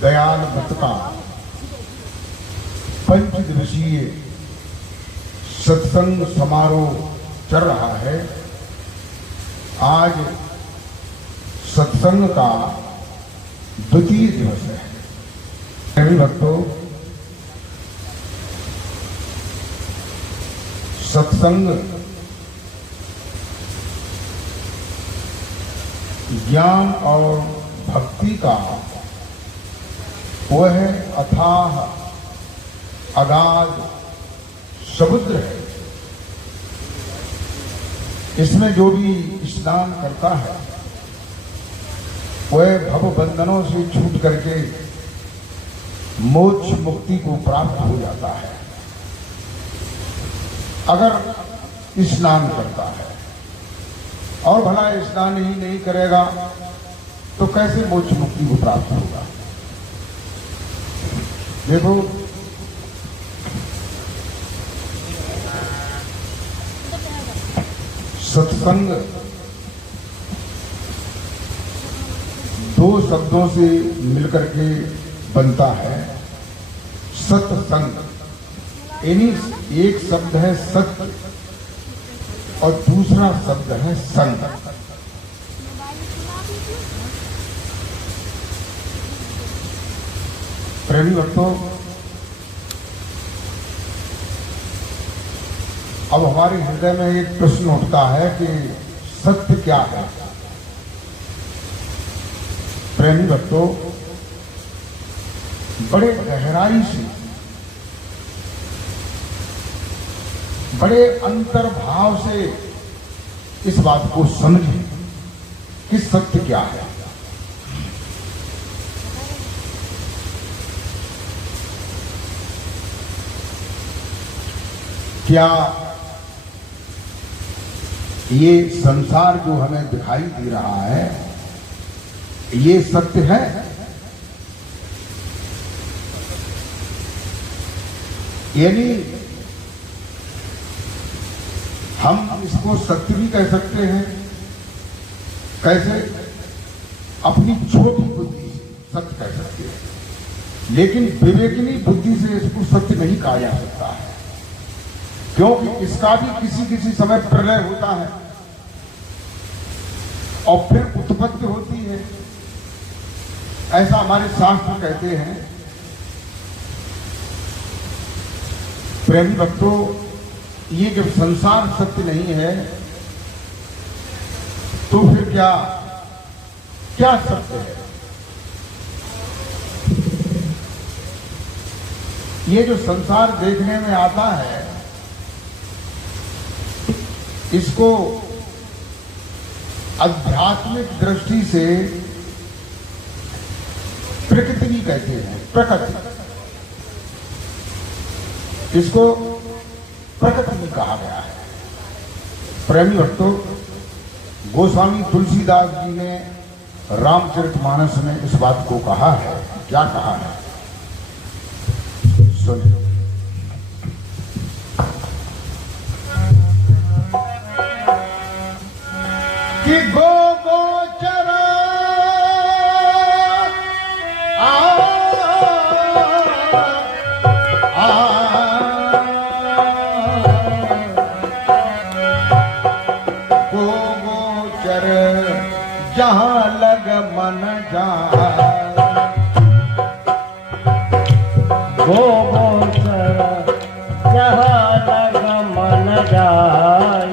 दयाल मत का पंच दिवसीय सत्संग समारोह चल रहा है। आज सत्संग का द्वितीय दिवस है। भक्तों, सत्संग ज्ञान और भक्ति का वह अथाह अगाध समुद्र है। इसमें जो भी स्नान करता है वह भव बंधनों से छूट करके मोक्ष मुक्ति को प्राप्त हो जाता है। अगर स्नान करता है और भला स्नान ही नहीं करेगा तो कैसे मोक्ष मुक्ति को प्राप्त होगा? देखो, सत्संग दो शब्दों से मिलकर के बनता है। सत्संग यानी एक शब्द है सत्य और दूसरा शब्द है संग। प्रेमी भक्तों, अब हमारे हृदय में एक प्रश्न उठता है कि सत्य क्या है? प्रेमी भक्तों, बड़े गहराई से, बड़े अंतर्भाव से इस बात को समझें कि सत्य क्या है। क्या ये संसार जो हमें दिखाई दे रहा है ये सत्य है? यानी हम इसको सत्य भी कह सकते हैं। कैसे? अपनी छोटी बुद्धि से सत्य कह सकते हैं, लेकिन विवेकनी बुद्धि से इसको सत्य नहीं कहा जा सकता है, क्योंकि इसका भी किसी किसी समय प्रलय होता है और फिर उत्पत्ति होती है। ऐसा हमारे शास्त्र कहते हैं। प्रेमी भक्तों, ये जब संसार सत्य नहीं है तो फिर क्या क्या सत्य है? ये जो संसार देखने में आता है इसको आध्यात्मिक दृष्टि से प्रकृति भी कहते हैं। प्रकृति, इसको प्रकृति भी कहा गया है। प्रेमी भक्तों, गोस्वामी तुलसीदास जी ने रामचरितमानस में इस बात को कहा है। क्या कहा है? सुनिए। कि गो गोचर जहां लग मन जाए, गो गोचर जहां लग मन जाए।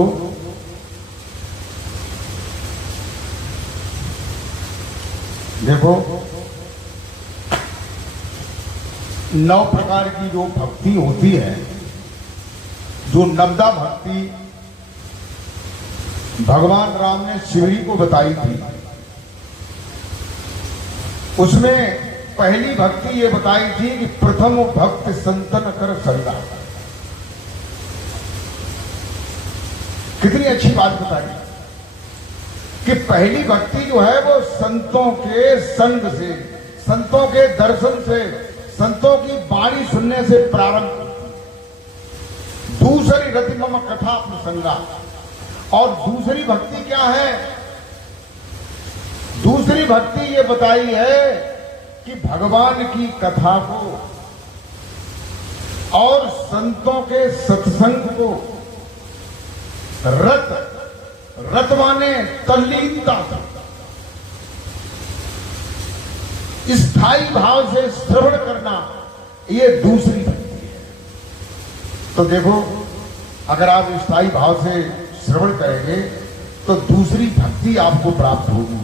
बंधुओं, देखो 9 प्रकार की जो भक्ति होती है, जो नवदा भक्ति भगवान राम ने शिवरी को बताई थी, उसमें पहली भक्ति ये बताई थी कि प्रथम भक्त संतन कर संगा। कितनी अच्छी बात बताई कि पहली भक्ति जो है वो संतों के संग से, संतों के दर्शन से, संतों की वाणी सुनने से प्रारंभ। दूसरी रति मम कथा प्रसंगा। और दूसरी भक्ति क्या है? दूसरी भक्ति ये बताई है कि भगवान की कथा को और संतों के सत्संग को रत माने तल्लीनता, स्थायी भाव से श्रवण करना, ये दूसरी भक्ति है। तो देखो, अगर आप स्थायी भाव से श्रवण करेंगे तो दूसरी भक्ति आपको प्राप्त होगी।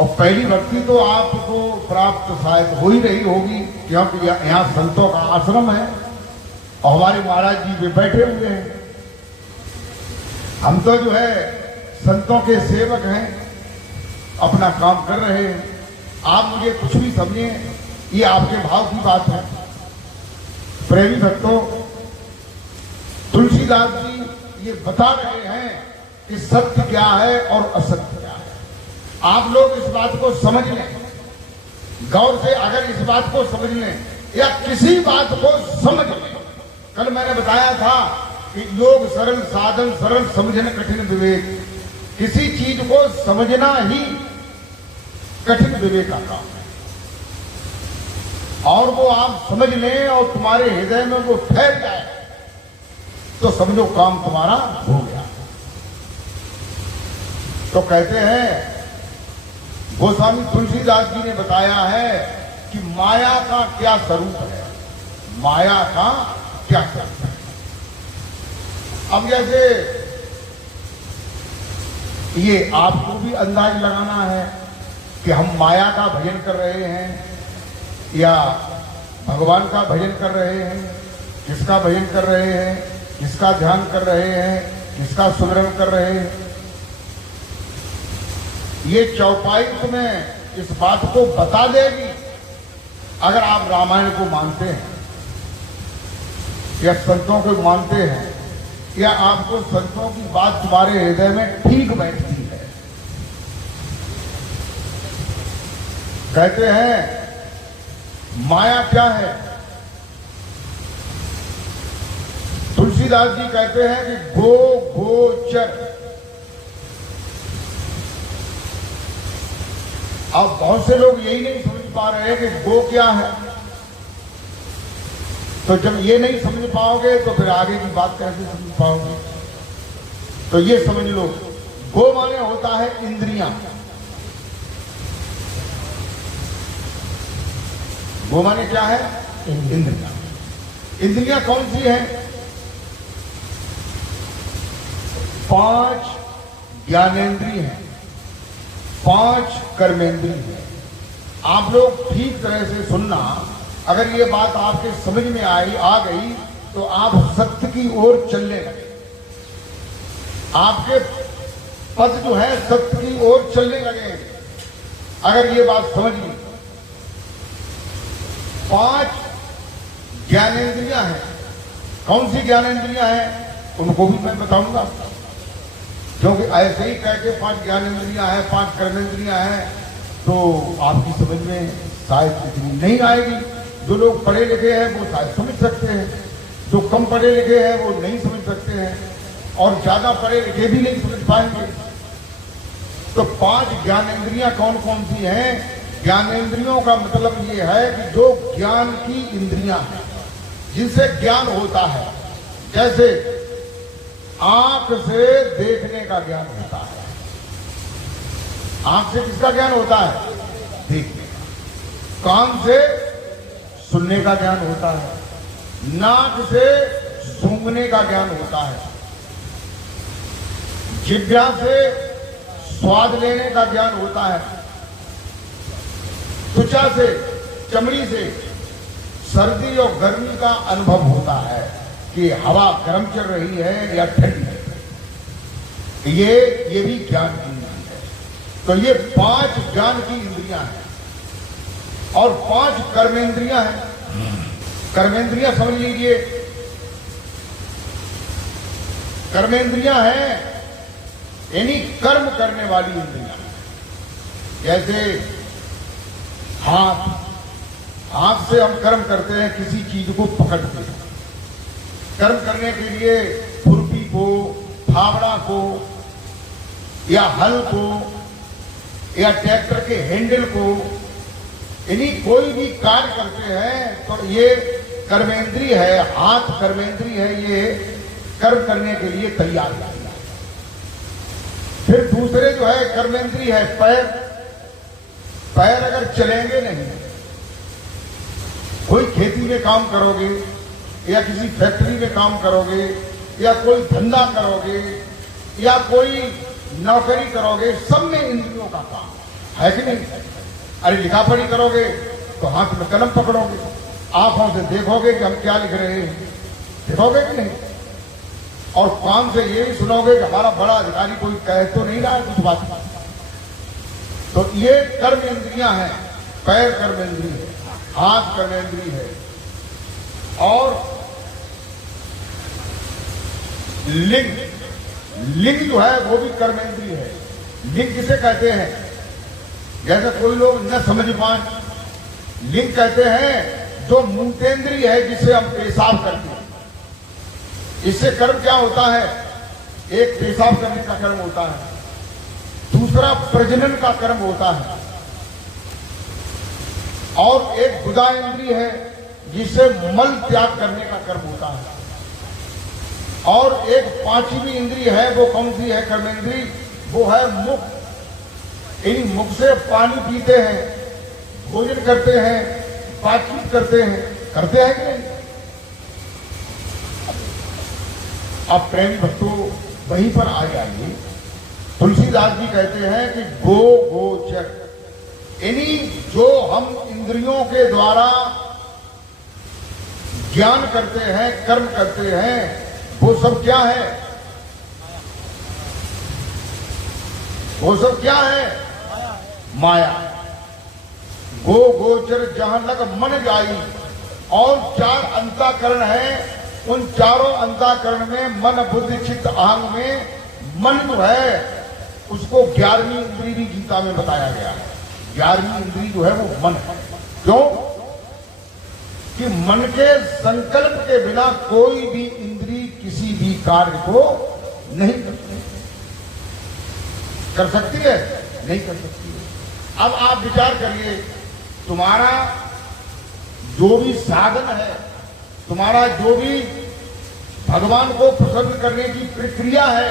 और पहली भक्ति तो आपको प्राप्त शायद हो ही रही होगी, क्योंकि यहाँ संतों का आश्रम है और हमारे महाराज जी भी बैठे हुए हैं। हम तो जो है संतों के सेवक हैं, अपना काम कर रहे हैं। आप मुझे कुछ भी समझे, ये आपके भाव की बात है। प्रेमी भक्तों, तुलसीदास जी ये बता रहे हैं कि सत्य क्या है और असत्य क्या है। आप लोग इस बात को समझ लें, गौर से अगर इस बात को समझ लें या किसी बात को समझ लें। कल मैंने बताया था कि योग सरल साधन सरल समझना कठिन विवेक। किसी चीज को समझना ही कठिन विवेक का काम है, और वो आप समझ लें और तुम्हारे हृदय में वो ठहर जाए तो समझो काम तुम्हारा हो गया। तो कहते हैं, गोस्वामी तुलसीदास जी ने बताया है कि माया का क्या स्वरूप है, माया का क्या स्वरूप है। अब जैसे ये आपको भी अंदाज लगाना है कि हम माया का भजन कर रहे हैं या भगवान का भजन कर रहे हैं, किसका भजन कर रहे हैं, किसका ध्यान कर रहे हैं, किसका सुमिरन कर रहे हैं। ये चौपाई तुम्हें इस बात को बता देगी अगर आप रामायण को मानते हैं या संतों को मानते हैं, या आपको संतों की बात तुम्हारे हृदय में ठीक बैठती है। कहते हैं माया क्या है? तुलसीदास जी कहते हैं कि गो गोचर। अब बहुत से लोग यही नहीं समझ पा रहे हैं कि गो क्या है। तो जब ये नहीं समझ पाओगे तो फिर आगे की बात कैसे समझ पाओगे? तो ये समझ लो, गो माने होता है इंद्रियां। गो माने क्या है? इंद्रियां। इंद्रियां कौन सी है? 5 ज्ञानेंद्रिय हैं, 5 कर्मेंद्रिय हैं। आप लोग ठीक तरह से सुनना, अगर ये बात आपके समझ में आ गई तो आप सत्य की ओर चलने लगे। आपके पद जो है सत्य की ओर चलने लगे अगर ये बात समझ ली। 5 ज्ञानेंद्रियां हैं। कौन सी ज्ञानेंद्रियां हैं उनको भी मैं बताऊंगा, क्योंकि ऐसे ही कह के 5 ज्ञानेंद्रियां हैं, 5 कर्मेंद्रियां हैं, तो आपकी समझ में शायद इतनी नहीं आएगी। जो लोग पढ़े लिखे हैं वो शायद समझ सकते हैं, जो कम पढ़े लिखे हैं वो नहीं समझ सकते हैं, और ज्यादा पढ़े लिखे भी नहीं समझ पाएंगे। तो 5 ज्ञानेंद्रियां कौन कौन सी हैं? ज्ञानेंद्रियों का मतलब ये है कि जो ज्ञान की इंद्रियां हैं, जिनसे ज्ञान होता है। जैसे आंख से देखने का ज्ञान होता है। आंख से किसका ज्ञान होता है? देखने का। कान से सुनने का ज्ञान होता है। नाक से सूंघने का ज्ञान होता है। जिह्वा से स्वाद लेने का ज्ञान होता है, त्वचा से, चमड़ी से सर्दी और गर्मी का अनुभव होता है कि हवा गर्म चल रही है या ठंडी है। ये भी ज्ञान की इंद्रिय है। तो ये 5 ज्ञान की इंद्रियां हैं और 5 कर्मेंद्रियां हैं। कर्मेंद्रियां समझ लीजिए, कर्मेंद्रियां हैं यानी कर्म करने वाली इंद्रियां। जैसे हाथ से हम कर्म करते हैं, किसी चीज को पकड़ते हैं। कर्म करने के लिए खुरपी को, फावड़ा को या हल को या ट्रैक्टर के हैंडल को, यानी कोई भी कार्य करते हैं तो ये कर्मेंद्रिय है। हाथ कर्मेंद्रिय है, ये कर्म करने के लिए तैयार है। फिर दूसरे जो है कर्मेंद्रिय है पैर। पैर अगर चलेंगे नहीं, कोई खेती में काम करोगे या किसी फैक्ट्री में काम करोगे या कोई धंधा करोगे या कोई नौकरी करोगे, सब में इंद्रियों का काम है कि नहीं। अरे लिखा पढ़ी करोगे तो हाथ में कलम पकड़ोगे, आंखों से देखोगे कि हम क्या लिख रहे हैं, देखोगे कि नहीं। और कान से ये भी सुनोगे कि हमारा बड़ा अधिकारी कोई कह तो नहीं रहा है कुछ बात। तो ये कर्म इंद्रियां हैं। पैर कर्मेंद्रिय है, हाथ कर्मेंद्रिय है और लिंग जो है वो भी कर्मेंद्रिय है। लिंग किसे कहते हैं? जैसे कोई लोग न समझ पाए, लिंग कहते हैं जो मूत्रेंद्रिय है, जिसे हम पेशाब करते हैं। इससे कर्म क्या होता है? एक पेशाब करने का कर्म होता है, दूसरा प्रजनन का कर्म होता है और एक गुदा इंद्रिय है जिससे मल त्याग करने का कर्म होता है। और एक 5वीं इंद्रिय है, वो कौन सी है कर्मेंद्रिय? वो है मुख। इन मुख से पानी पीते हैं, भोजन करते हैं, बातचीत करते हैं कि नहीं? अब प्रेमी भक्तों वहीं पर आ जाइए। तुलसीदास जी कहते हैं कि गो गोचर, यानी जो हम इंद्रियों के द्वारा ज्ञान करते हैं, कर्म करते हैं, वो सब क्या है? वो सब क्या है? माया। गो गोचर जहां लग मन जाई। और 4 अंतःकरण है, उन चारों अंतःकरण में मन बुद्धि चित्त अहंग में मन जो है उसको 11वीं इंद्रिय भी गीता में बताया गया है। 11वीं इंद्रिय जो है वो मन है। क्यों? कि मन के संकल्प के बिना कोई भी इंद्रिय किसी भी कार्य को नहीं कर सकती है, नहीं कर सकती है। अब आप विचार करिए, तुम्हारा जो भी साधन है, तुम्हारा जो भी भगवान को प्रसन्न करने की प्रक्रिया है,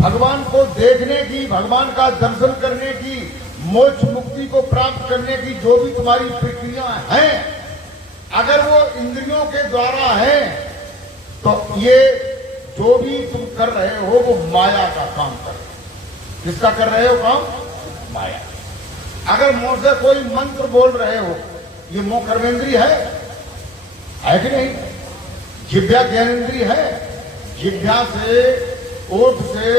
भगवान को देखने की, भगवान का दर्शन करने की, मोक्ष मुक्ति को प्राप्त करने की जो भी तुम्हारी प्रक्रिया हैं, अगर वो इंद्रियों के द्वारा है तो ये जो भी तुम कर रहे हो वो माया का काम कर रहे हो। किसका कर रहे हो काम? माया। अगर मुंह से कोई मंत्र बोल रहे हो, ये मुंह कर्मेंद्रिय है कि नहीं? जिह्वा ज्ञानेंद्रिय है। जिह्वा से, ओठ से,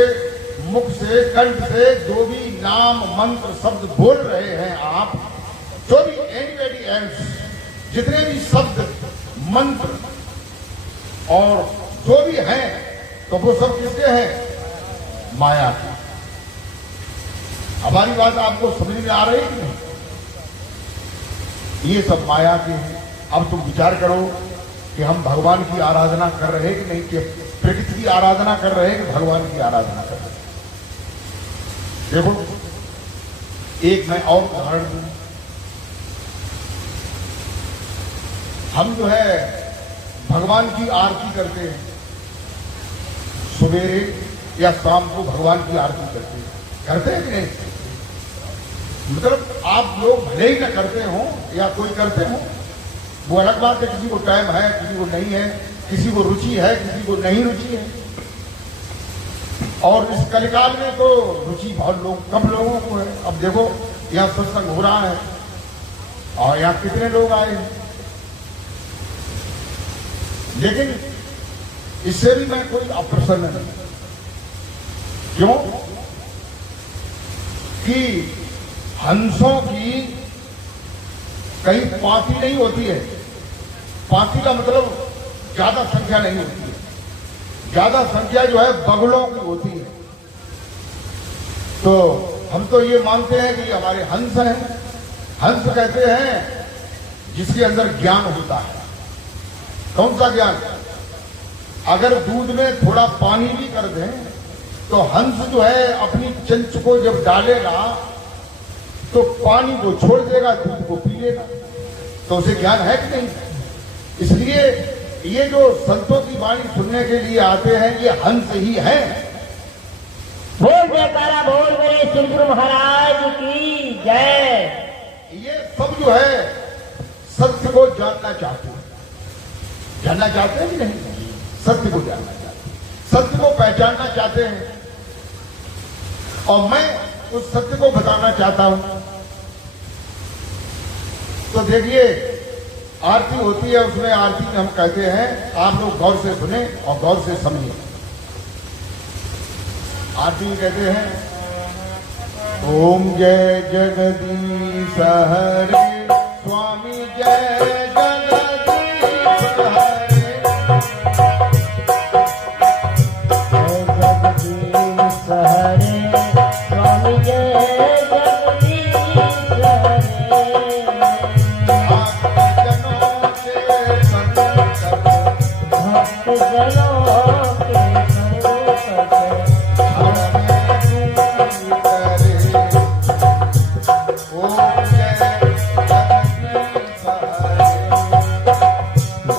मुख से, कंठ से जो भी नाम मंत्र शब्द बोल रहे हैं आप, जो भी एनीबॉडी एल्स, जितने भी शब्द मंत्र और जो भी हैं, तो वो सब किसके हैं? माया के। हमारी बात आपको समझ में आ रही है कि नहीं? ये सब माया के हैं। अब तुम विचार करो कि हम भगवान की आराधना कर रहे हैं कि नहीं, कि प्रकृति की आराधना कर रहे हैं कि भगवान की आराधना कर रहे हैं? देखो, एक मैं और उदाहरण दूं। हम जो है भगवान की आरती करते हैं, सवेरे या शाम को भगवान की आरती करते हैं कि नहीं? मतलब आप लोग भले ही ना करते हो या कोई करते हो, वो अलग बात है। किसी को टाइम है, किसी को नहीं है, किसी को रुचि है, किसी को नहीं रुचि है। और इस कलिकाल में तो रुचि बहुत कम लोगों को है। अब देखो यहाँ सत्संग हो रहा है और यहाँ कितने लोग आए हैं, लेकिन इससे भी मैं कोई अप्रसन्न नहीं। क्यों कि हंसों की कहीं पार्टी नहीं होती है। पार्टी का मतलब ज्यादा संख्या नहीं होती है, ज्यादा संख्या जो है बगुलों की होती है। तो हम तो ये मानते हैं कि हमारे हंस हैं। हंस कहते हैं जिसके अंदर ज्ञान होता है। कौन सा ज्ञान? अगर दूध में थोड़ा पानी भी कर दें तो हंस जो है अपनी चंच को जब डालेगा तो पानी को छोड़ देगा, दूध को पी लेगा। तो उसे ज्ञान है कि नहीं? इसलिए ये जो संतों की वाणी सुनने के लिए आते हैं ये हंस ही है। बोल जयकारा बोल मेरे श्री गुरु महाराज की जय। ये सब जो है सत्य को जानना चाहते हैं। जानना चाहते हैं कि नहीं? सत्य को जानना चाहते हैं, सत्य को पहचानना चाहते हैं। और मैं उस सत्य को बताना चाहता हूं। तो देखिए आरती होती है, उसमें आरती में हम कहते हैं, आप लोग गौर से सुने और गौर से समझिए। आरती में कहते हैं ओम जय जगदीश हरे स्वामी जय जगदीश हरे जगदीश हरे स्वामी जय जगदीश हरे जनों के संकट भक्त जनों के संकट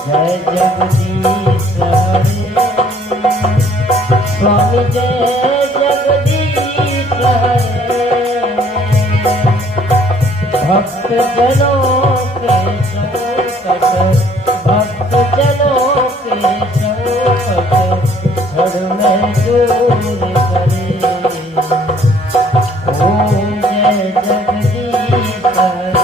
जय जगदीश हरे स्वामी जय जगदीश हरे भक्त जनों के संकट भक्त जनों के संकट क्षण में दूर करे। ओम जय जगदीश हरे।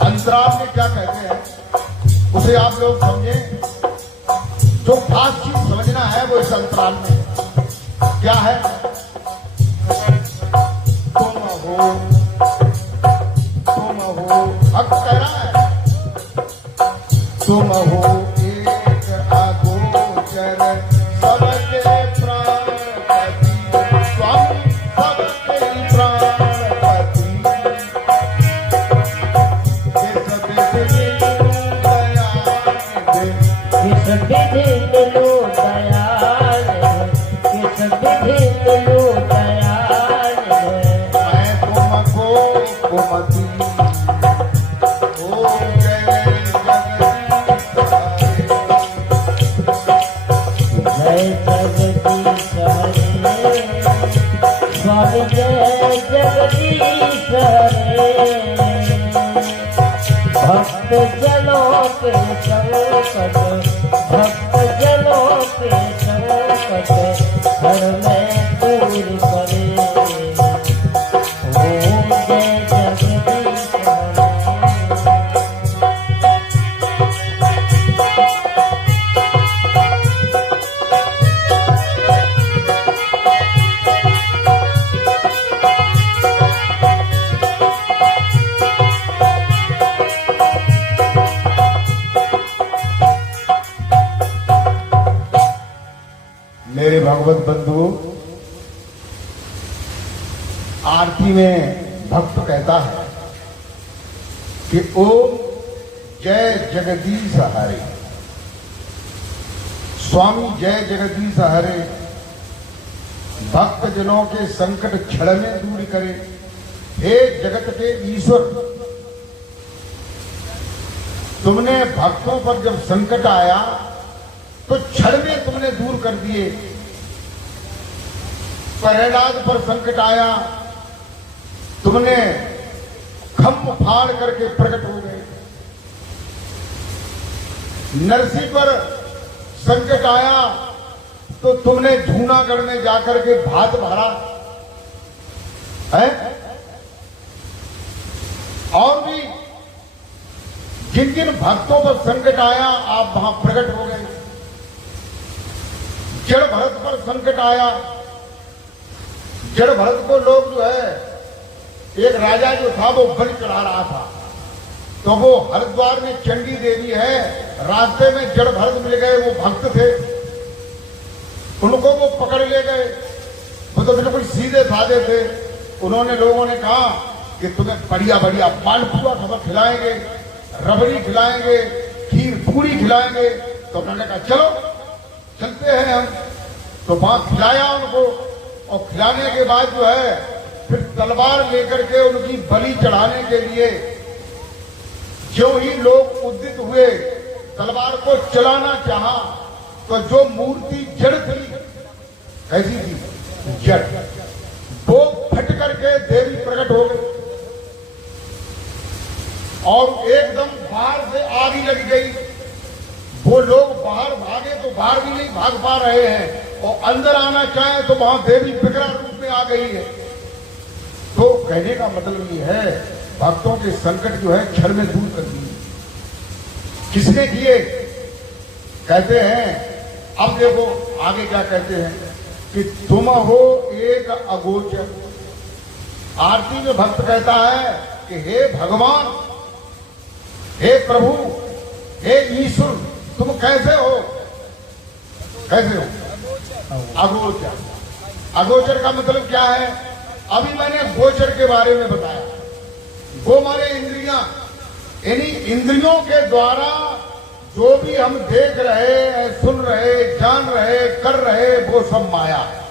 अंतराल में क्या कहते हैं उसे आप लोग समझें। जो खास चीज समझना है वो इस अंतराल में क्या है। तुम हो हक कह रहा है। तुम हो एक अगोचर सबके प्राणपति स्वामी सबके प्राणपति किस विधि मिलो दयाल किस विधि मिलो दयाल मैं तुमको कुमति ओ जय जगदीश हरे स्वामी जय जगदीश हरे भक्त जनों के संकट भक्त जनों के संकट हर में दूर करे। ओम जय जगदीश हरे। मेरे भगवत बंधु, आरती में भक्त कहता है कि ओम जय जगदीश हरे स्वामी जय जगदीश हरे भक्त जनों के संकट क्षण में दूर करे। हे जगत के ईश्वर तुमने भक्तों पर जब संकट आया तो क्षण में तुमने दूर कर दिए। प्रहलाद पर संकट आया, तुमने खम्भ फाड़ करके प्रकट हो गए। नरसी पर संकट आया तो तुमने जूनागढ़ में जाकर के भात भरा है। और भी जिन जिन भक्तों पर संकट आया आप वहां प्रकट हो गए। जड़ भरत पर संकट आया, जड़ भरत को लोग जो है, एक राजा जो था वो बलि चढ़ा रहा था, तो वो हरिद्वार में चंडी देवी है, रास्ते में जड़ भरत मिल गए, वो भक्त थे, उनको वो पकड़ ले गए। वो तो बिल्कुल सीधे साधे थे। उन्होंने, लोगों ने कहा कि तुम्हें बढ़िया बढ़िया मालपुआ खबर खिलाएंगे, रबड़ी खिलाएंगे, खीर पूरी खिलाएंगे। तो उन्होंने कहा चलो चलते हैं हम। तो वहां खिलाया उनको, और खिलाने के बाद जो है फिर तलवार लेकर के उनकी बलि चढ़ाने के लिए जो ही लोग उद्यत हुए, तलवार को चलाना चाहा, तो जो मूर्ति जड़ थी, कैसी थी? जड़, वो फट करके देवी प्रकट हो गई और एकदम बाहर से आग ही लग गई। वो लोग बाहर भागे तो बाहर भी नहीं भाग पा रहे हैं, और अंदर आना चाहे तो वहां देवी विकराल रूप में आ गई है। तो कहने का मतलब ये है, भक्तों के संकट जो है क्षण में दूर कर दिए। किसने किए? कहते हैं, अब देखो आगे क्या कहते हैं कि तुम हो एक अगोचर। आरती में भक्त कहता है कि हे भगवान, हे प्रभु, हे ईश्वर, तुम कैसे हो? कैसे हो? अगोचर। अगोचर का मतलब क्या है? अभी मैंने गोचर के बारे में बताया। गो माने इंद्रियां, यानी इंद्रियों के द्वारा जो भी हम देख रहे, सुन रहे, जान रहे, कर रहे, वो सब माया है।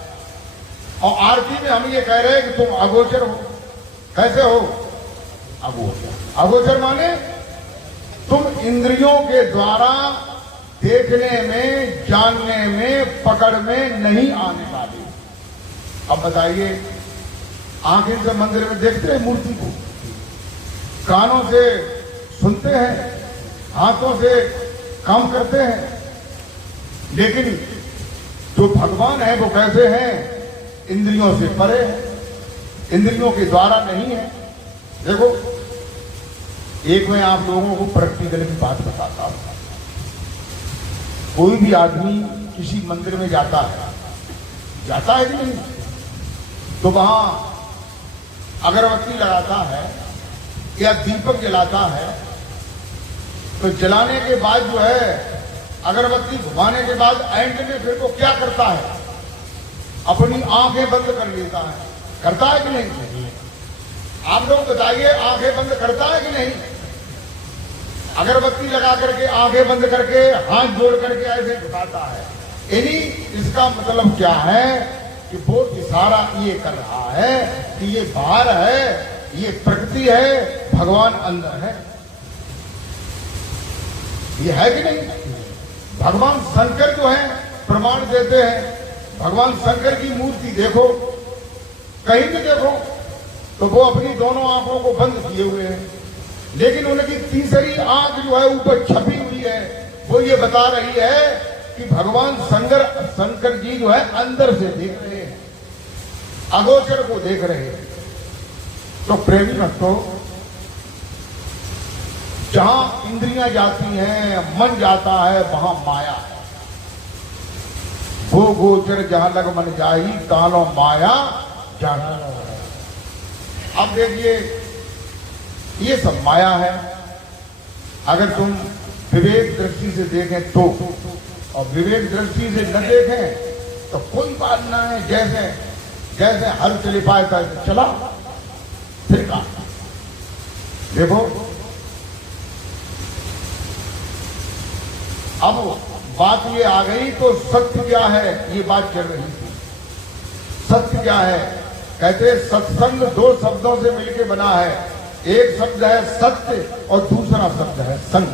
और आरती में हम ये कह रहे हैं कि तुम अगोचर हो। कैसे हो? अगोचर। अगोचर माने तुम इंद्रियों के द्वारा देखने में, जानने में, पकड़ में नहीं आने वाले। अब बताइए, आंखें से मंदिर में देखते हैं मूर्ति को, कानों से सुनते हैं, हाथों से काम करते हैं, लेकिन जो भगवान है वो कैसे हैं? इंद्रियों से परे है, इंद्रियों के द्वारा नहीं है। देखो, एक मैं आप लोगों को प्रैक्टिकल की बात बताता हूं। कोई भी आदमी किसी मंदिर में जाता है कि नहीं, तो वहां अगरबत्ती लगाता है या दीपक जलाता है, तो जलाने के बाद जो है, अगरबत्ती घुमाने के बाद एंड में फिर वो क्या करता है? अपनी आंखें बंद कर लेता है। करता है कि नहीं? आप लोग बताइए, आंखें बंद करता है कि नहीं? अगरबत्ती लगा करके, आंखें बंद करके, हाथ जोड़ करके ऐसे झुकाता है। यानी इसका मतलब क्या है कि वो इशारा ये कर रहा है कि ये बाहर है, ये प्रकृति है, भगवान अंदर है। ये है कि नहीं? भगवान शंकर जो है प्रमाण देते हैं। भगवान शंकर की मूर्ति देखो, कहीं भी देखो, तो वो अपनी दोनों आंखों को बंद किए हुए हैं, लेकिन उनकी तीसरी आंख जो है ऊपर छपी हुई है। वो ये बता रही है कि भगवान शंकर जी जो है अंदर से देख रहे हैं, अगोचर को देख रहे हैं। तो प्रेमी भक्तों, जहां इंद्रियां जाती हैं, मन जाता है, वहां माया है। वो गोचर जहां लग मन जाही, तालो माया जाना। अब देखिए, ये सब माया है। अगर तुम विवेक दृष्टि से देखें तो, और विवेक दृष्टि से न देखें तो कोई बात ना है। जैसे जैसे हल चले पाए तैसे चला, फिर कहा। देखो, अब बात ये आ गई तो सत्य क्या है, ये बात चल रही थी। सत्य क्या है? कहते सत्संग दो शब्दों से मिलकर बना है, एक शब्द है सत्य और दूसरा शब्द है संग।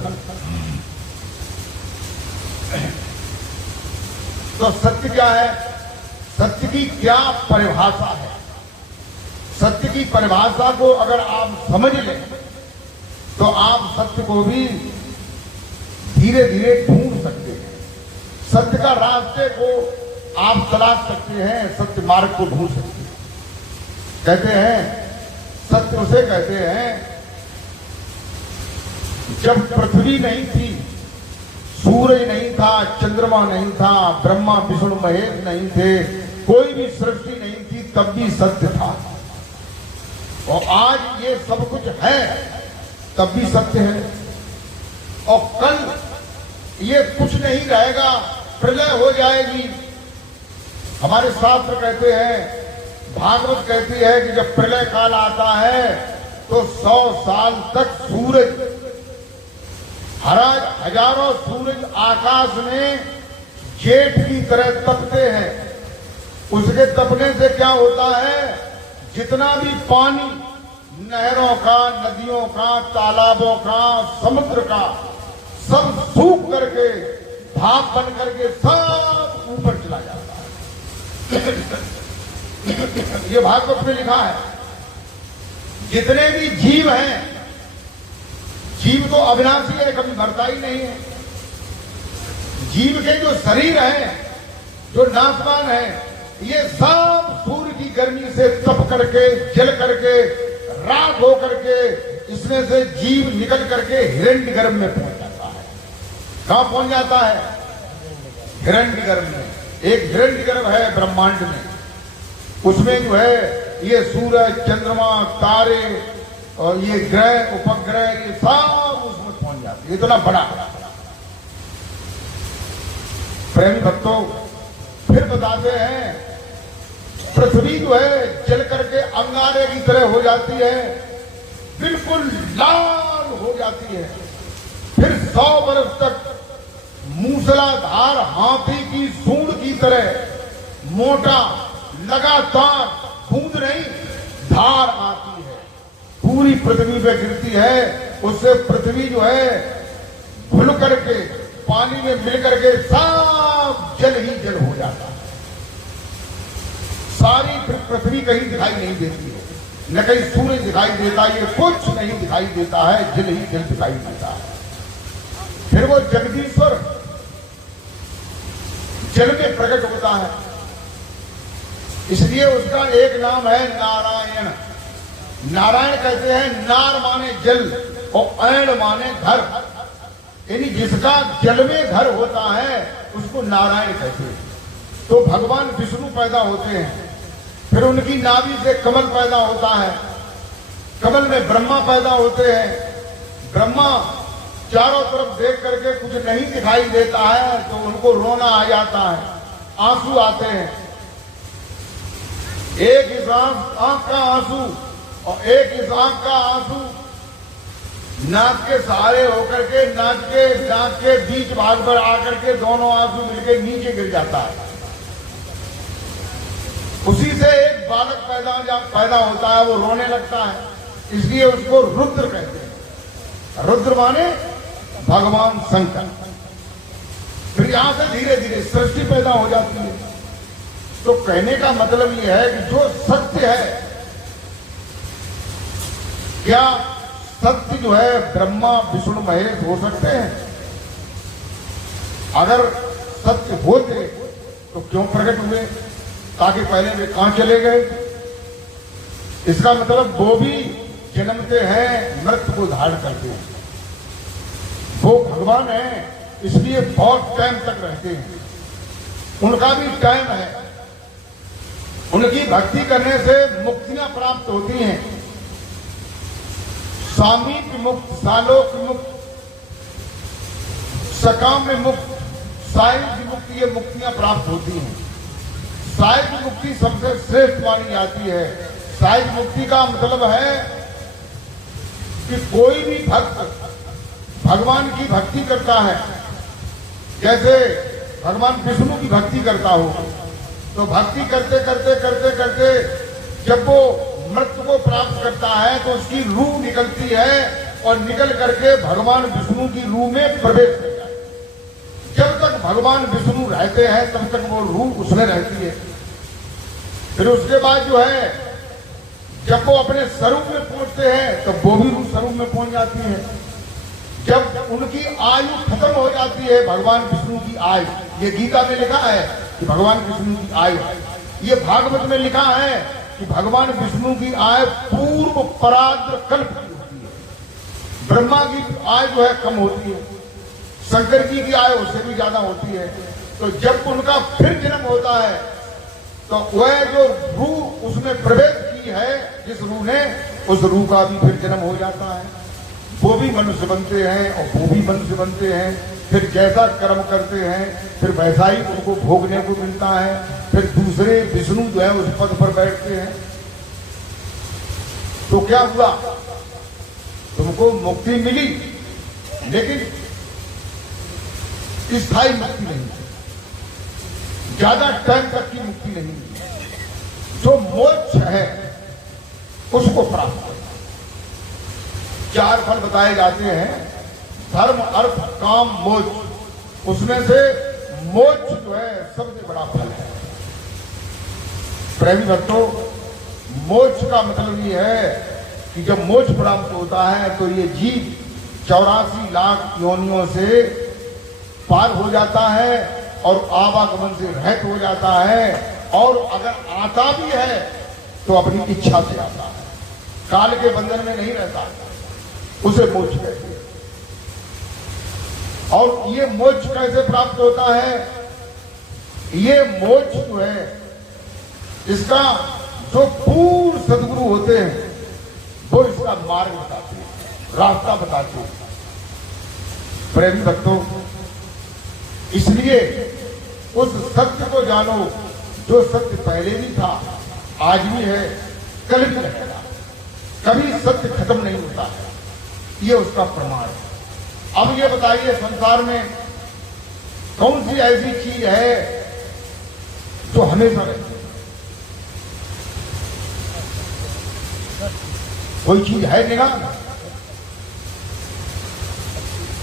तो सत्य क्या है? सत्य की क्या परिभाषा है? सत्य की परिभाषा को अगर आप समझ लें तो आप सत्य को भी धीरे धीरे ढूंढ सकते हैं। सत्य का रास्ते को आप तलाश सकते हैं, सत्य मार्ग को ढूंढ सकते हैं। कहते हैं सत्य उसे कहते हैं जब पृथ्वी नहीं थी, सूरज नहीं था, चंद्रमा नहीं था, ब्रह्मा विष्णु महेश नहीं थे, कोई भी सृष्टि नहीं थी, तब भी सत्य था। और आज ये सब कुछ है तब भी सत्य है। और कल ये कुछ नहीं रहेगा, प्रलय हो जाएगी। हमारे शास्त्र कहते हैं, भागवत कहती है कि जब प्रलय काल आता है तो 100 साल तक सूरज, हजारों सूरज आकाश में जेठ की तरह तपते हैं। उसके तपने से क्या होता है? जितना भी पानी नहरों का, नदियों का, तालाबों का, समुद्र का, सब सूख करके भाप बन करके सब ऊपर चला जाता है। ये भागवत में लिखा है। जितने भी जीव हैं, जीव तो अविनाशी है, कभी मरता ही नहीं है। जीव के जो शरीर है, जो नाशवान है, ये सब सूर्य की गर्मी से तप करके, जल करके, राख हो करके, इसमें से जीव निकल करके हिरण्यगर्भ में पहुंच जाता है। कहां पहुंच जाता है? हिरण्यगर्भ में। एक हिरण्यगर्भ है ब्रह्मांड में, उसमें जो है ये सूरज, चंद्रमा, तारे और ये ग्रह, उपग्रह, ये सब उसमें पहुंच जाते हैं। इतना बड़ा। प्रेमी भक्तों फिर बताते हैं, पृथ्वी जो है जल करके अंगारे की तरह हो जाती है, बिल्कुल लाल हो जाती है। फिर 100 वर्ष तक मूसलाधार हाथी की सूंड की तरह मोटा लगातार बूंद नहीं धार आती है, पूरी पृथ्वी पे गिरती है। उससे पृथ्वी जो है घुल करके पानी में मिल करके सब जल ही जल हो जाता है। सारी पृथ्वी कहीं दिखाई नहीं देती है, न कहीं सूरज दिखाई देता है, ये कुछ नहीं दिखाई देता है, जल ही जल दिखाई देता है। फिर वो जगदीश्वर जल में प्रकट होता है, इसलिए उसका एक नाम है नारायण। नारायण कहते हैं, नार माने जल और ऐण माने घर, यानी जिसका जल में घर होता है उसको नारायण कहते हैं। तो भगवान विष्णु पैदा होते हैं, फिर उनकी नाभि से कमल पैदा होता है, कमल में ब्रह्मा पैदा होते हैं। ब्रह्मा चारों तरफ देख करके कुछ नहीं दिखाई देता है तो उनको रोना आ जाता है, आंसू आते हैं। एक इस आंख का आंसू और एक इस आंख का आंसू नाक के सहारे होकर के नाक के बीच भाग पर आकर के दोनों आंसू मिलकर नीचे गिर जाता है। उसी से एक बालक पैदा होता है, वो रोने लगता है, इसलिए उसको रुद्र कहते हैं। रुद्र माने भगवान शंकर। फिर यहां से धीरे धीरे सृष्टि पैदा हो जाती है। तो कहने का मतलब यह है कि जो सत्य है, क्या सत्य जो है ब्रह्मा विष्णु महेश हो सकते हैं? अगर सत्य होते तो क्यों प्रकट हुए? ताकि पहले वे कहां चले गए? इसका मतलब वो भी जन्मते हैं, मृत्यु को धारण करते हैं। वो भगवान है, इसलिए बहुत टाइम तक रहते हैं। उनका भी टाइम है। उनकी भक्ति करने से मुक्तियां प्राप्त होती हैं। सामीप्य मुक्त, सालोक मुक्त, सकाम में मुक्त, सायुज्य मुक्ति, ये मुक्तियां प्राप्त होती हैं। सायुज्य मुक्ति सबसे श्रेष्ठ मानी जाती है। सायुज्य मुक्ति का मतलब है कि कोई भी भक्त भगवान की भक्ति करता है, जैसे भगवान विष्णु की भक्ति करता हो, तो भक्ति करते करते करते करते जब वो मृत्यु को प्राप्त करता है तो उसकी रूह निकलती है और निकल करके भगवान विष्णु की रूह में प्रवेश कर जाती है। जब तक भगवान विष्णु रहते हैं तब तक वो रूह उसमें रहती है। फिर उसके बाद जो है जब वो अपने स्वरूप में पहुंचते हैं तो वो भी रूह स्वरूप में पहुंच जाती है। जब उनकी आयु खत्म हो जाती है, भगवान विष्णु की आयु, ये गीता में लिखा है कि भगवान विष्णु की आयु, ये भागवत में लिखा है कि भगवान विष्णु की आयु पूर्व पराद्र कल्प की होती है। ब्रह्मा की आयु जो है कम होती है, शंकर जी की आयु उससे भी ज्यादा होती है। तो जब उनका फिर जन्म होता है तो वह जो रूह उसमें प्रवेश की है, जिस रूह ने, उस रूह का भी फिर जन्म हो जाता है। वो भी मनुष्य बनते हैं और वो भी मनुष्य बनते हैं। फिर जैसा कर्म करते हैं फिर वैसा ही उनको भोगने को मिलता है। फिर दूसरे विष्णु जो है उस पद पर बैठते हैं। तो क्या हुआ, तुमको मुक्ति मिली लेकिन स्थायी मुक्ति नहीं, ज्यादा टाइम तक की मुक्ति नहीं मिली। जो मोक्ष है उसको प्राप्त करना। 4 फल बताए जाते हैं, धर्म अर्थ काम मोक्ष। उसमें से मोक्ष जो है सबसे बड़ा फल है। प्रेमी भक्तों, मोक्ष का मतलब ये है कि जब मोक्ष प्राप्त होता है तो ये जीव 84 लाख योनियों से पार हो जाता है और आवागमन से रहित हो जाता है। और अगर आता भी है तो अपनी इच्छा से आता है, काल के बंधन में नहीं रहता, उसे मोक्ष कहते हैं। और ये मोक्ष कैसे प्राप्त होता है? ये मोक्ष जो है इसका जो पूर्ण सद्गुरु होते हैं वो इसका मार्ग बताते हैं, रास्ता बताते हैं। प्रेमी भक्तों, इसलिए उस सत्य को जानो जो सत्य पहले भी था, आज भी है, कल भी रहेगा। कभी सत्य खत्म नहीं होता है, ये उसका प्रमाण है। अब ये बताइए, संसार में कौन सी ऐसी चीज है जो हमेशा रहती है? कोई चीज है निगाह?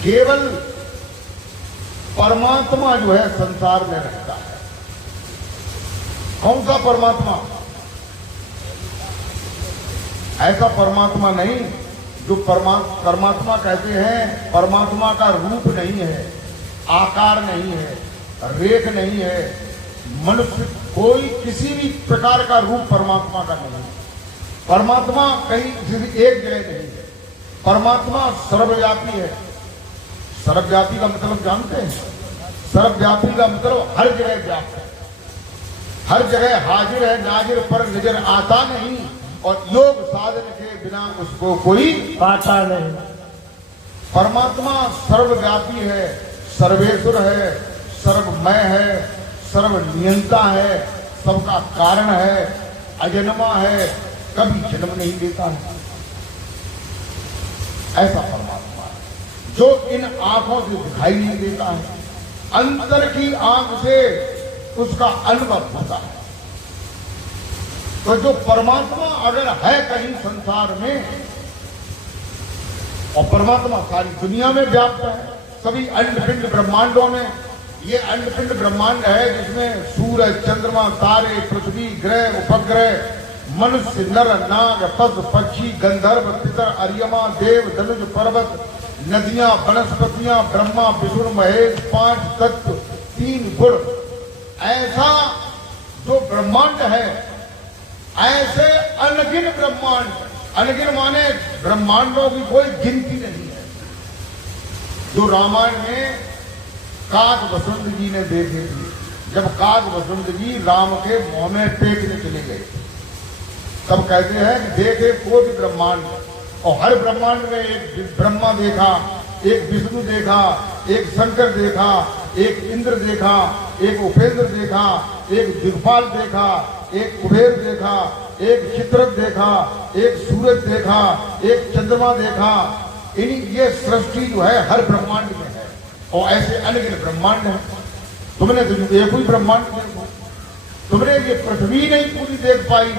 केवल परमात्मा जो है संसार में रहता है। कौन सा परमात्मा? ऐसा परमात्मा नहीं जो परमात्मा कहते हैं, परमात्मा का रूप नहीं है, आकार नहीं है, रेख नहीं है। मनुष्य कोई किसी भी प्रकार का रूप परमात्मा का नहीं है। परमात्मा कहीं किसी एक जगह नहीं है। परमात्मा सर्वव्यापी है। सर्वव्यापी का मतलब जानते हैं? सर्वव्यापी का मतलब हर जगह व्याप्त है, हर जगह हाजिर है, नाजिर, पर नजर आता नहीं और योग साधन के बिना उसको कोई पाता नहीं। परमात्मा सर्वव्यापी है, सर्वेश्वर है, सर्वमय है, सर्वनियंता है, सबका कारण है, अजन्मा है, कभी जन्म नहीं लेता है। ऐसा परमात्मा है जो इन आंखों से दिखाई नहीं देता है, अंतर की आंख से उसका अनुभव होता है। तो जो परमात्मा अगर है कहीं संसार में, और परमात्मा सारी दुनिया में व्याप्त है, सभी अंडपिंड ब्रह्मांडों में। ये अंडपिंड ब्रह्मांड है जिसमें सूरज, चंद्रमा, तारे, पृथ्वी, ग्रह, उपग्रह, मनुष्य, नर, नाग, पशु, पक्षी, गंधर्व, पितर, अर्यमा, देव, धनुष, पर्वत, नदियां, वनस्पतियां, ब्रह्मा, विष्णु, महेश, 5 तत्व, 3 गुण, ऐसा जो ब्रह्मांड है, ऐसे अनगिन ब्रह्मांड। अनगिन माने ब्रह्मांडों की कोई गिनती नहीं है। जो रामायण में काग वसुंत जी ने देखे थे, जब काग वसुंत जी राम के मुंह में टेकने चले गए, तब कहते हैं कि देखे कोटि ब्रह्मांड, और हर ब्रह्मांड में एक ब्रह्मा देखा, एक विष्णु देखा, एक शंकर देखा, एक इंद्र देखा, एक उपेंद्र देखा, एक दिग्पाल देखा, एक कुबेर देखा, एक चित्रक देखा, एक सूरज देखा, एक चंद्रमा देखा। ये सृष्टि जो है हर ब्रह्मांड में है और ऐसे अनगिन ब्रह्मांड है। तुमने तो एक ही ब्रह्मांड देखो, तुमने ये पृथ्वी नहीं पूरी देख पाई,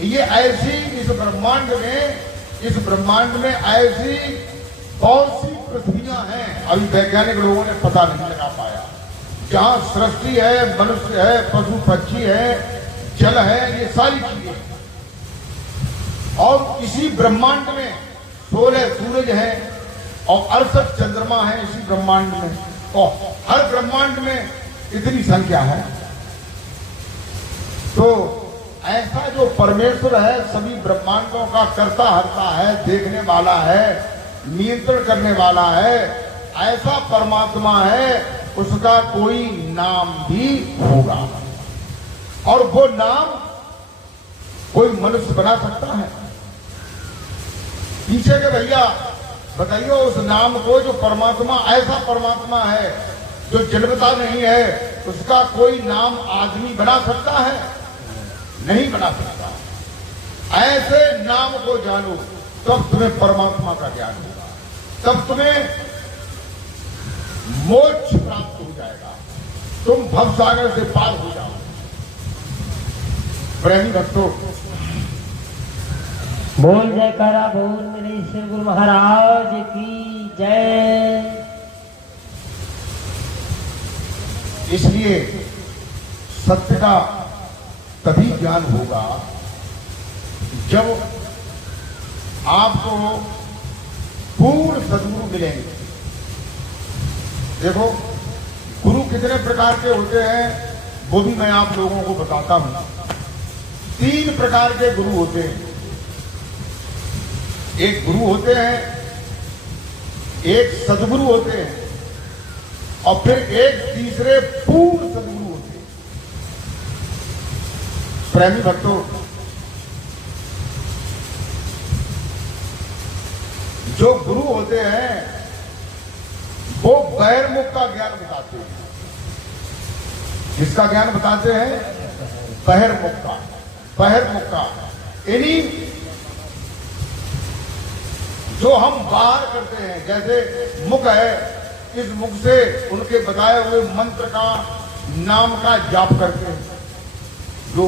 ये ऐसी इस ब्रह्मांड में ऐसी बहुत सी पृथ्वियां हैं, अभी वैज्ञानिक लोगों ने पता नहीं लगा पाया, जहां सृष्टि है, मनुष्य है, पशु पक्षी है, जल है, ये सारी चीजें। और इसी ब्रह्मांड में 16 सूरज है और 68 चंद्रमा है इसी ब्रह्मांड में, और हर ब्रह्मांड में इतनी संख्या है। तो ऐसा जो परमेश्वर है, सभी ब्रह्मांडों का कर्ता हर्ता है, देखने वाला है, नियंत्रण करने वाला है, ऐसा परमात्मा है, उसका कोई नाम भी होगा। और वो नाम कोई मनुष्य बना सकता है? पीछे के भैया बताइए उस नाम को, जो परमात्मा, ऐसा परमात्मा है जो जन्मता नहीं है, उसका कोई नाम आदमी बना सकता है? नहीं बना सकता। ऐसे नाम को जानो तब तुम्हें परमात्मा का ज्ञान होगा, तब तुम्हें मोक्ष प्राप्त हो जाएगा, तुम भवसागर से पार हो जाओ। प्रेमी भक्तों, बोल जयकारा बोल मेरे श्री गुरु महाराज की जय। इसलिए सत्य का तभी ज्ञान होगा जब आपको पूर्ण सद्गुरु मिलेंगे। देखो, गुरु कितने प्रकार के होते हैं वो भी मैं आप लोगों को बताता हूं। 3 प्रकार के गुरु होते हैं। एक गुरु होते हैं, एक सद्गुरु होते हैं, और फिर एक तीसरे पूर्ण सद्गुरु होते हैं। प्रेमी भक्तों, जो गुरु होते हैं वो बहिर्मुख का ज्ञान बताते हैं। किसका ज्ञान बताते हैं? बहिर्मुख का। बहिर्मुख का यानी जो हम बाहर करते हैं, जैसे मुख है, इस मुख से उनके बताए हुए मंत्र का, नाम का जाप करते हैं। जो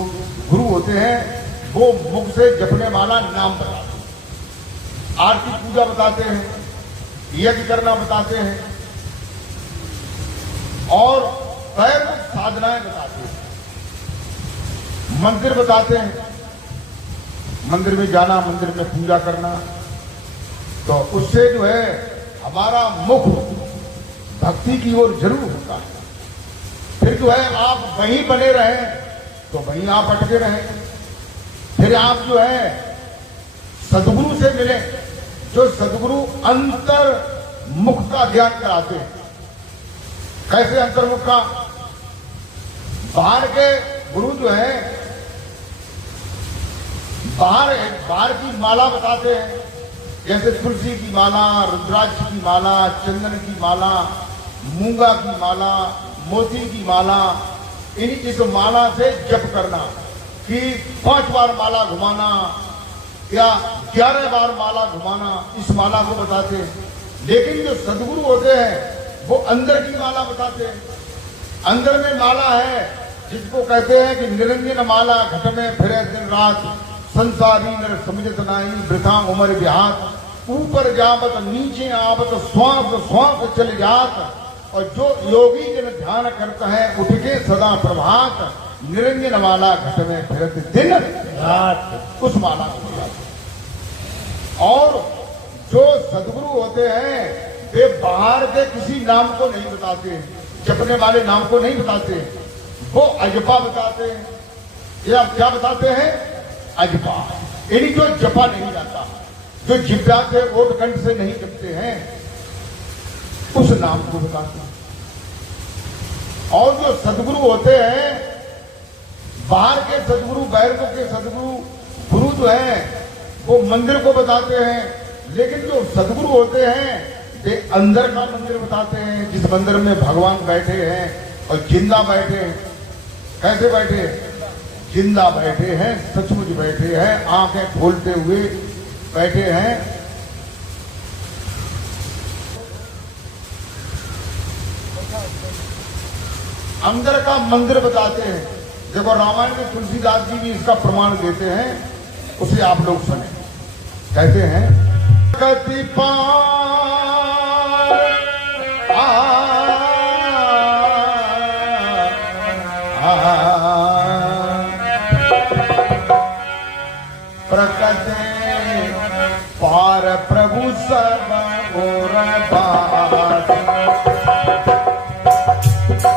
गुरु होते हैं वो मुख से जपने वाला नाम बताते हैं, आरती पूजा बताते हैं, यज्ञ करना बताते हैं, और दैनिक साधनाएं बताते हैं, मंदिर बताते हैं, मंदिर में जाना, मंदिर में पूजा करना। तो उससे जो है हमारा मुख भक्ति की ओर जरूर होता है। फिर जो है आप वहीं बने रहें तो वहीं आप अटके रहें। फिर आप जो है सद्गुरु से मिले, जो सद्गुरु अंतर मुख का ज्ञान कराते हैं। कैसे अंतर्मुख का? बाहर के गुरु जो है बाहर की माला बताते हैं, जैसे तुलसी की माला, रुद्राक्ष की माला, चंदन की माला, मूंगा की माला, मोती की माला। इस माला से जप करना कि 5 बार माला घुमाना या 11 बार माला घुमाना, इस माला को बताते हैं। लेकिन जो सद्गुरु होते हैं वो अंदर की माला बताते हैं। अंदर में माला है जिसको कहते हैं कि निरंजन माला घट में फिरे दिन रात, संसारी नर समझत नाई वृथा उमर बिहात, ऊपर जावत नीचे आवत श्वास श्वास चल जात, और जो योगी जन ध्यान करता है उठ के सदा प्रभात, निरंजन माला घट में फिरत दिन रात, उस माला को बताते। और जो सद्गुरु होते हैं वे बाहर के किसी नाम को नहीं बताते, जपने वाले नाम को नहीं बताते, वो अजपा बताते हैं। ये आप क्या बताते हैं? अजपा, यानी जो जपा नहीं जाता, जो जिब्या से ओटकंठ से नहीं जपते हैं, उस नाम को बताते हैं। और जो सद्गुरु होते हैं, बाहर के सद्गुरु, बहिर्मुख के सद्गुरु, गुरु जो है वो मंदिर को बताते हैं। लेकिन जो सद्गुरु होते हैं वे अंदर का मंदिर बताते हैं, जिस मंदिर में भगवान बैठे हैं और जिंदा बैठे हैं। कैसे बैठे? जिंदा बैठे हैं, सचमुच बैठे हैं, आंखें खोलते हुए बैठे हैं। अंदर का मंदिर बताते हैं। देखो, रामायण में तुलसीदास जी भी इसका प्रमाण देते हैं उसे आप लोग सुने। कहते हैं प्रकृति पार प्रकृति पार प्रभु सब और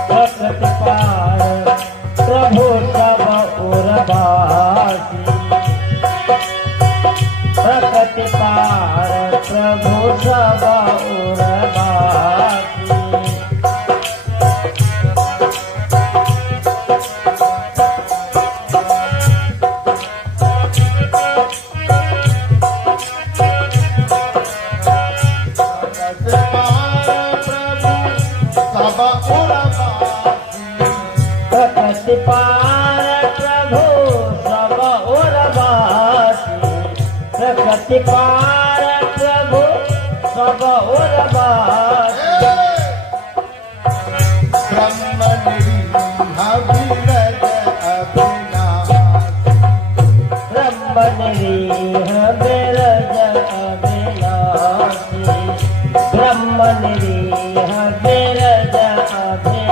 प्रकृति पार प्रभु सब और बासी। प्रकृति पार प्रभु सब और बासी। प्रकृति पार प्रभु सब और बासी। प्रकृति पार प्रभु सब और बासी। ब्रह्म निरीह विरज अविनाशी। ब्रह्म निरीह विरज अविनाशी। ब्रह्म निरीह विरज अविनाशी।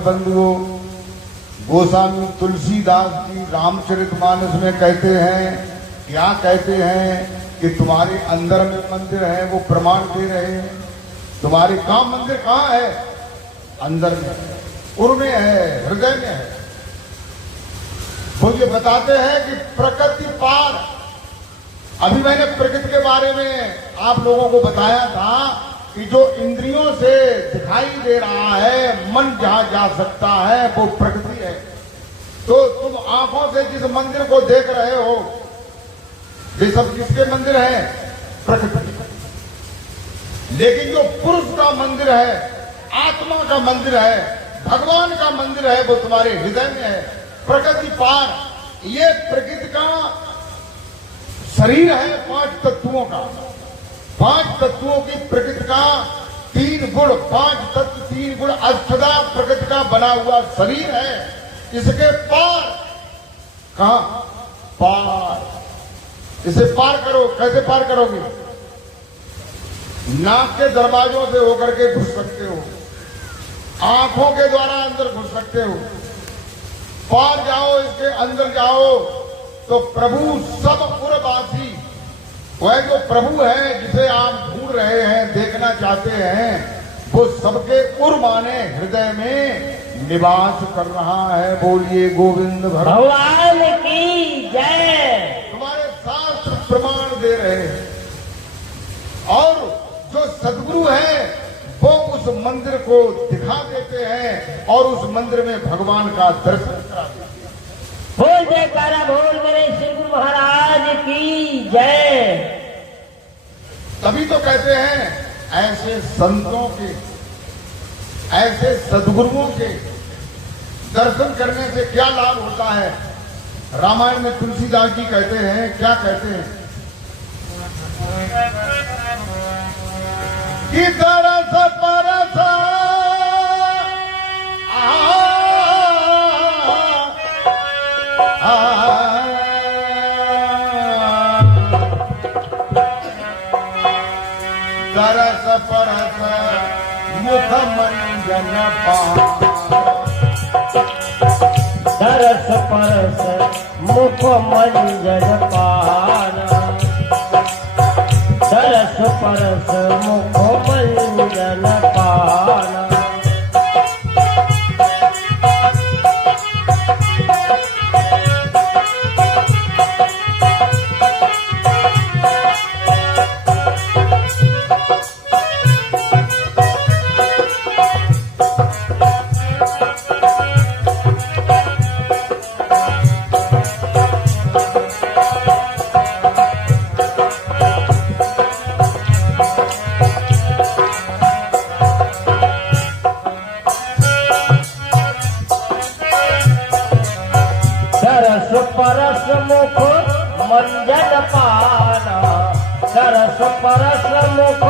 बंधुओं, गोस्वामी तुलसीदास जी रामचरितमानस में कहते हैं, क्या कहते हैं कि तुम्हारे अंदर में मंदिर है, वो प्रमाण दे रहे हैं। तुम्हारे कहाँ मंदिर कहाँ है? अंदर में, उर्मे है, हृदय में है। वो ये बताते हैं कि प्रकृति पार। अभी मैंने प्रकृति के बारे में आप लोगों को बताया था कि जो इंद्रियों से दिखाई दे रहा है, मन जहां जा सकता है, वो प्रकृति है। तो तुम आंखों से जिस मंदिर को देख रहे हो, ये सब किसके मंदिर है? प्रकृति। लेकिन जो पुरुष का मंदिर है, आत्मा का मंदिर है, भगवान का मंदिर है, वो तुम्हारे हृदय में है। प्रकृति पार, ये प्रकृति का शरीर है 5 तत्वों का। 5 तत्वों की प्रकृति का 3 गुण, 5 तत्व 3 गुण अष्टधा प्रकृति का बना हुआ शरीर है। इसके पार, कहां पार? इसे पार करो। कैसे पार करोगे? नाक के दरवाजों से होकर के घुस सकते हो, आंखों के द्वारा अंदर घुस सकते हो। पार जाओ, इसके अंदर जाओ तो प्रभु सब पुरवासी, वह जो प्रभु है जिसे आप ढूंढ रहे हैं, देखना चाहते हैं, वो सबके उर माने हृदय में निवास कर रहा है। बोलिए गोविंद भगवान की जय। तुम्हारे शास्त्र प्रमाण दे रहे हैं। और जो सद्गुरु है वो उस मंदिर को दिखा देते हैं और उस मंदिर में भगवान का दर्शन करा देते हैं। बोल जयकारा बोल मेरे श्री गुरु महाराज की जय। तभी तो कहते हैं ऐसे संतों के, ऐसे सद्गुरुओं के दर्शन करने से क्या लाभ होता है। रामायण में तुलसीदास जी कहते हैं, क्या कहते हैं कि दरस परस दरस परस मुख मंजन पान। दरस परस मुख मंजन पान। दरस परस मुख मंजन पान। मुख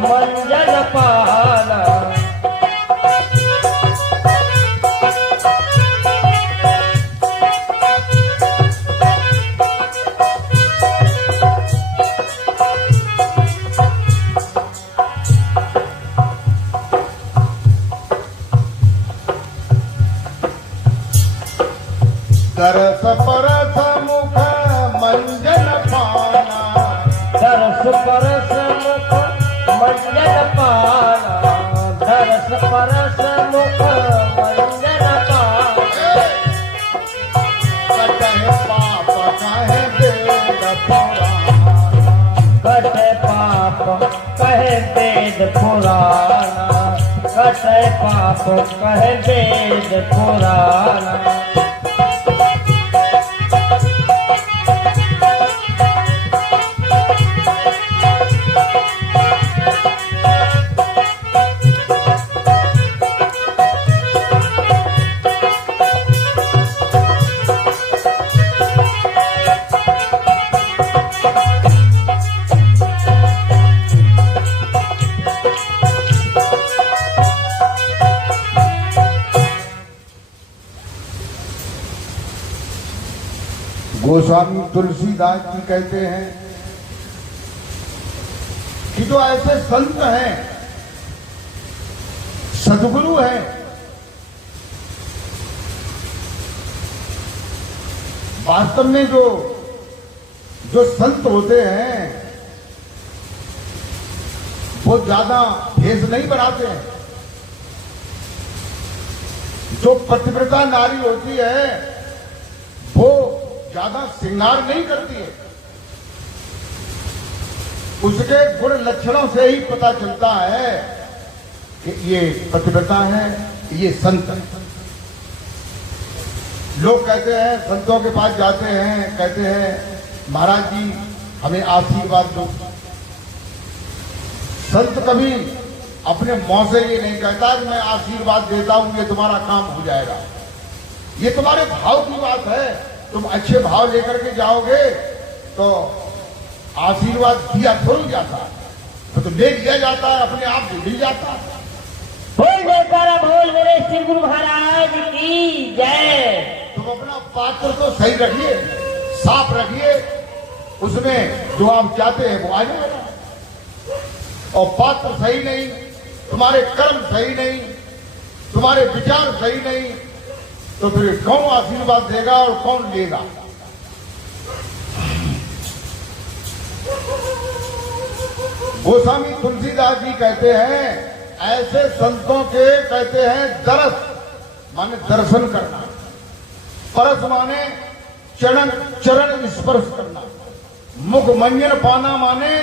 मंजन पाना। दरस परस मुख मंजन पाना, दरस परस मुख मंजन पाना, दरस परस मुख मंजन पाना। कटे पाप कहे वेद पुराण, कटे पाप कहे वेद पुराना, कटे पाप कहे वेद पुराना। गोस्वामी तुलसीदास जी कहते हैं कि जो ऐसे संत हैं, सद्गुरु हैं, वास्तव में जो संत होते हैं वो ज्यादा भेष नहीं बनाते हैं। जो पतिव्रता नारी होती है वो ज्यादा श्रृंगार नहीं करती है। उसके गुण लक्षणों से ही पता चलता है कि ये पतिव्रता है, ये संत है। लोग कहते हैं, संतों के पास जाते हैं, कहते हैं महाराज जी हमें आशीर्वाद दो। संत कभी अपने मुंह से ये नहीं कहता कि मैं आशीर्वाद देता हूं, ये तुम्हारा काम हो जाएगा। ये तुम्हारे भाव की बात है। तुम अच्छे भाव लेकर के जाओगे तो आशीर्वाद दिया थोड़ी जाता है, तो ले लिया जाता है, अपने आप मिल जाता है। बोल जयकारा बोल मेरे श्री गुरु महाराज की जय। तुम अपना पात्र तो सही रखिए, साफ रखिए, उसमें जो आप चाहते हैं वो आ जाएगा। और पात्र सही नहीं, तुम्हारे कर्म सही नहीं, तुम्हारे विचार सही नहीं, तो फिर कौन आशीर्वाद देगा और कौन लेगा। गोस्वामी तुलसीदास जी कहते हैं ऐसे संतों के कहते हैं दरस माने दर्शन करना, परस माने चरण स्पर्श करना, मुख मंजन पाना माने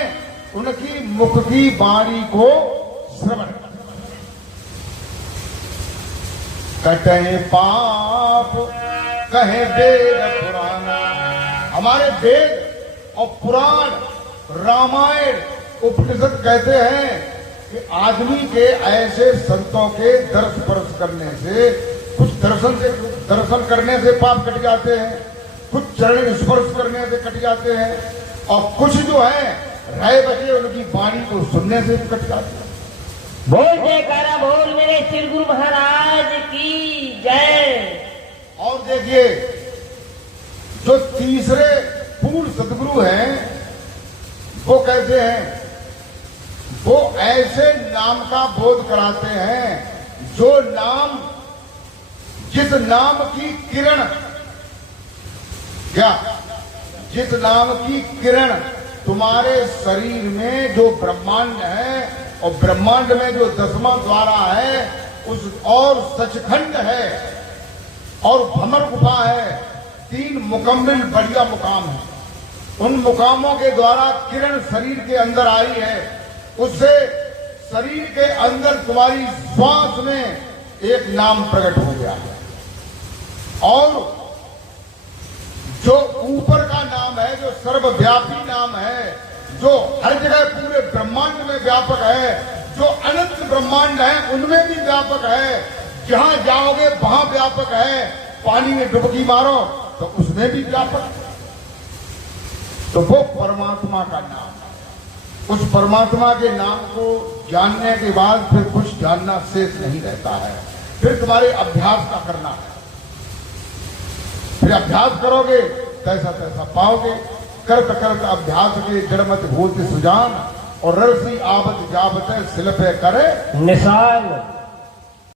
उनकी मुख की वाणी को श्रवण करना। कटे पाप कहे वेद पुराना, हमारे वेद और पुराण रामायण उपनिषद कहते हैं कि आदमी के ऐसे संतों के दर्श करने से, कुछ दर्शन करने से पाप कट जाते हैं, कुछ चरण स्पर्श करने से कट जाते हैं, और कुछ जो है रहे बचे उनकी वाणी को सुनने से भी कट जाते हैं। बोल जयकारा बोल मेरे श्री गुरु महाराज की जय। और देखिए जो तीसरे पूर्ण सद्गुरु हैं वो कैसे हैं, वो ऐसे नाम का बोध कराते हैं जो नाम, जिस नाम की किरण, क्या जिस नाम की किरण तुम्हारे शरीर में जो ब्रह्मांड है और ब्रह्मांड में जो 10वां द्वारा है उस, और सचखंड है और भ्रमर गुफा है, 3 मुकम्मल बढ़िया मुकाम है। उन मुकामों के द्वारा किरण शरीर के अंदर आई है, उससे शरीर के अंदर तुम्हारी श्वास में एक नाम प्रकट हो गया है। और जो ऊपर का नाम है, जो सर्वव्यापी नाम है, जो हर जगह पूरे ब्रह्मांड में व्यापक है, जो अनंत ब्रह्मांड है उनमें भी व्यापक है, जहां जाओगे वहां व्यापक है, पानी में डुबकी मारो तो उसमें भी व्यापक है। तो वो परमात्मा का नाम है। उस परमात्मा के नाम को जानने के बाद फिर कुछ जानना शेष नहीं रहता है। फिर तुम्हारे अभ्यास का करना है। फिर अभ्यास करोगे तैसा तैसा पाओगे। करत करत अभ्यास के जड़मत होते सुजान और ररसी आवत जावत शिल्पे करे निशान।